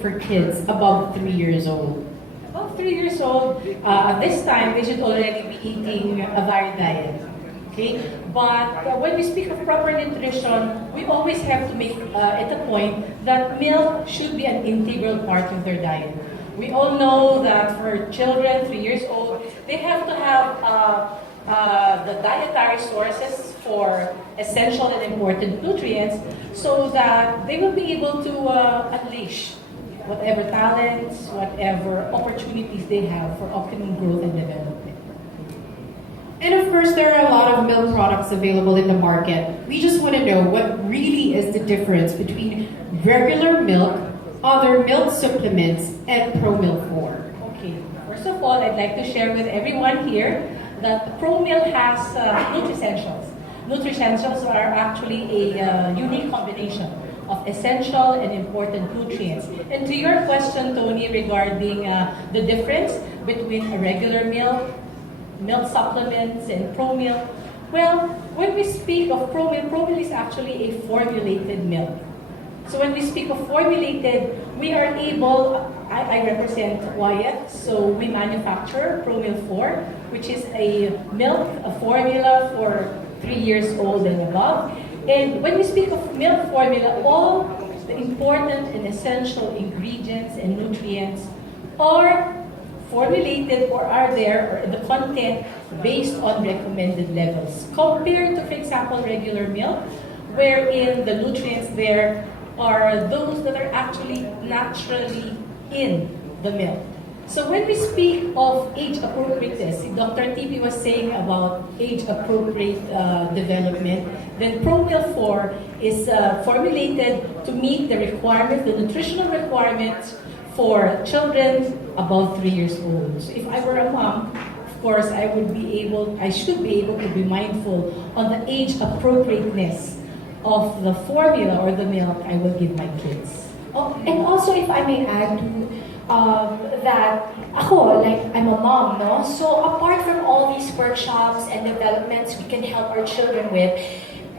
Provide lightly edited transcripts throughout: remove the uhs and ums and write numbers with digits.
for kids above 3 years old. Above 3 years old, at this time, they should already be eating a varied diet. Okay? But when we speak of proper nutrition, we always have to make it a point that milk should be an integral part of their diet. We all know that for children 3 years old, they have to have the dietary sources for essential and important nutrients so that they will be able to unleash whatever talents, whatever opportunities they have for optimum growth and development. And of course, there are a lot of milk products available in the market. We just want to know what really is the difference between regular milk, other milk supplements, and PROMIL Four. Okay, first of all, I'd like to share with everyone here that PROMIL has Nutricentials. Nutricentials are actually a unique combination of essential and important nutrients. And to your question, Tony, regarding the difference between a regular milk supplements, and PROMIL, well, when we speak of PROMIL, PROMIL is actually a formulated milk. So when we speak of formulated, we are able, I represent Wyatt, so we manufacture PROMIL Four, which is a milk, a formula for 3 years old and above. And when we speak of milk formula, all the important and essential ingredients and nutrients are formulated or are there, or the content based on recommended levels. Compared to, for example, regular milk, wherein the nutrients there are those that are actually naturally in the milk. So when we speak of age appropriateness, Dr. TP was saying about age appropriate development, then PROMIL Four is formulated to meet the requirements, the nutritional requirements for children above 3 years old. So if I were a mom, of course, I should be able to be mindful on the age appropriateness of the formula or the milk I will give my kids. Oh, and also, if I may add to that, ako, like, I'm a mom, no? So apart from all these workshops and developments we can help our children with,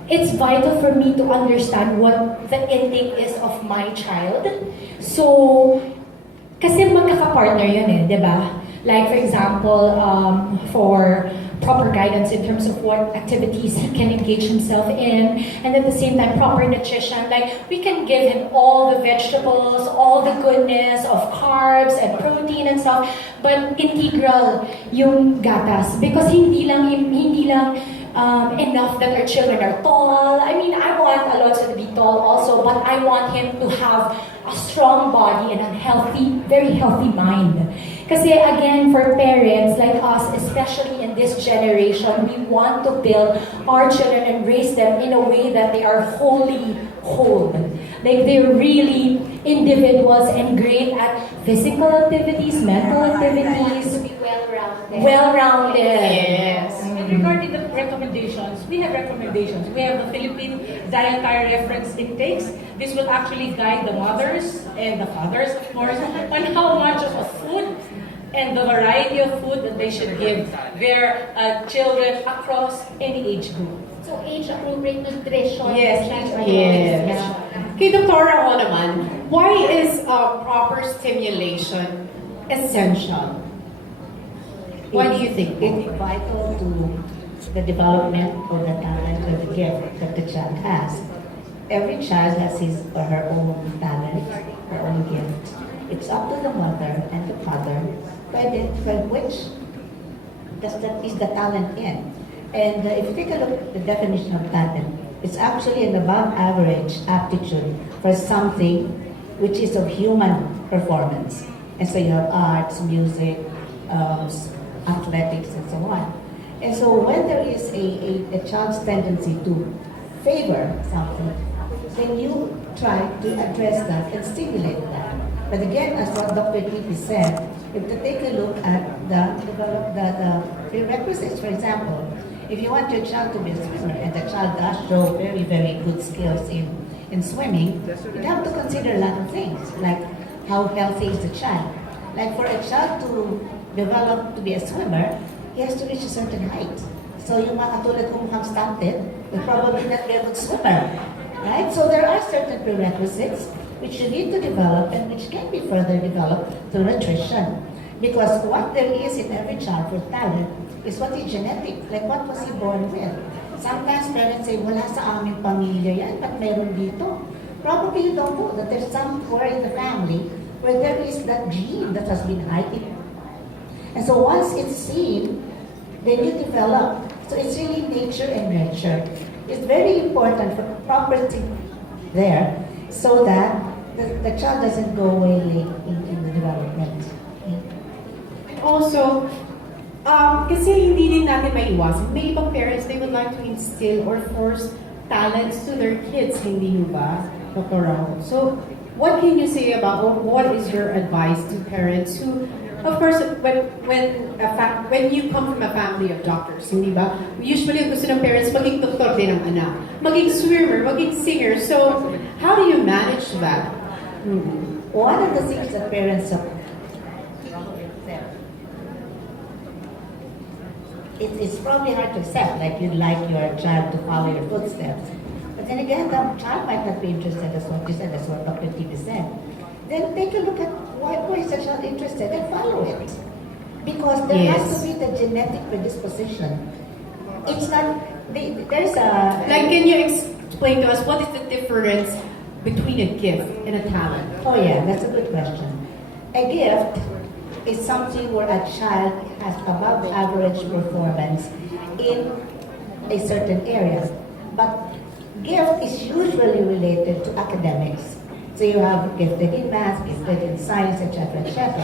it's vital for me to understand what the intake is of my child. So, kasi magkaka-partner yun eh, di ba? Like, for example, for proper guidance in terms of what activities he can engage himself in, and at the same time, proper nutrition. Like, we can give him all the vegetables, all the goodness of carbs and protein and stuff, but integral yung gatas. Because hindi lang enough that our children are tall. I mean, I want Alonso to be tall also, but I want him to have a strong body and a healthy, very healthy mind. Kasi again, for parents like us, especially in this generation, we want to build our children and raise them in a way that they are wholly whole. Like, they're really individuals and great at physical activities, mental activities. Well-rounded. Yes. And regarding the recommendations, we have recommendations. We have the Philippine Dietary Reference Intakes. This will actually guide the mothers and the fathers, of course, on how much of a food and the variety of food that they should give their children across any age group. So, age-appropriate nutrition. Yes, Yes. Kay Dr. Ako naman, why is proper stimulation essential? What do you think? It's vital to the development or the talent or the gift that the child has. Every child has his or her own talent, her own gift. It's up to the mother and the father to identify which is the talent in. And if you take a look at the definition of talent, it's actually an above average aptitude for something which is of human performance. And so you have arts, music, athletics, and so on. And so when there is a child's tendency to favor something, then you try to address that and stimulate that. But again, as what Dr. Tipi said, if to take a look at the prerequisites, for example, if you want your child to be a swimmer and the child does show very, very good skills in swimming, you have to consider a lot of things, like how healthy is the child. Like for a child to develop to be a swimmer, he has to reach a certain height. So yung mga katulad kong mukhang stunted will probably not be a good swimmer. Right? So there are certain prerequisites which you need to develop and which can be further developed through nutrition. Because what there is in every child for talent is what is genetic, like what was he born with. Sometimes parents say, wala sa aming pamilya yan, but meron dito. Probably you don't know that there's somewhere in the family where there is that gene that has been hiding. And so once it's seen, then you develop. So it's really nature and nurture. It's very important for property there so that the child doesn't go away late in the development. And also, kasi hindi din natin maiwasan. May ibang parents, they would like to instill or force talents to their kids, hindi ba, Dr. Rao? So, what can you say about, or what is your advice to parents who, of course, when you come from a family of doctors, hindi ba? Usually, gusto ng parents maging doktor din ang anak, maging swimmer, maging singer. So, how do you manage that? One of the things that parents have, it's probably hard to accept, like you'd like your child to follow your footsteps. But then again, the child might not be interested, as what you said, as what Dr. T said. Then take a look at why is the child interested and follow it. Because there has to be the genetic predisposition. It's not, there's a... Like, can you explain to us what is the difference between a gift and a talent? Oh yeah, that's a good question. A gift is something where a child has above average performance in a certain area. But gift is usually related to academics. So you have gifted in math, gifted in science, etc., etc.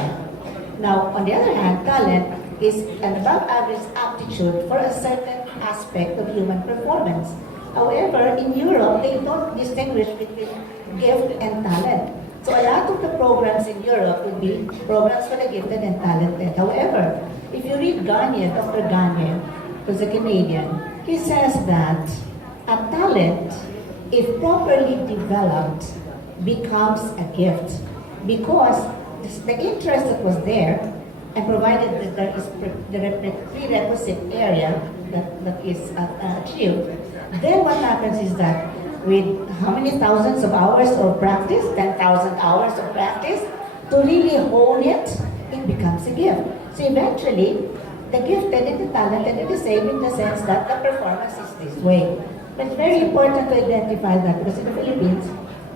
Now, on the other hand, talent is an above average aptitude for a certain aspect of human performance. However, in Europe, they don't distinguish between gift and talent. So a lot of the programs in Europe would be programs for the gifted and talented. However, if you read Garnier, Dr. Garnier, who's a Canadian, he says that a talent, if properly developed, becomes a gift. Because the interest that was there, and provided that there is the prerequisite area that is achieved, then what happens is that with how many thousands of hours of practice, 10,000 hours of practice, to really hone it, it becomes a gift. So eventually, the gifted and the talented are the same in the sense that the performance is this way. But it's very important to identify that because in the Philippines,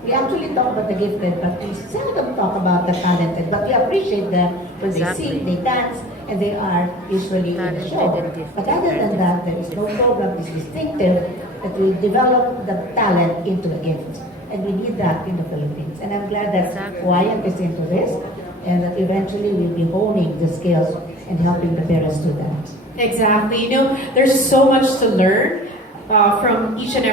we actually talk about the gifted, but we seldom talk about the talented. But we appreciate them when they sing, they dance, and they are usually in the show. But other than that, there is no program is distinctive that will develop the talent into a gift. And we need that in the Philippines. And I'm glad that Wyatt is into this, and that eventually we'll be honing the skills and helping the parents do that. Exactly. You know, there's so much to learn from each and every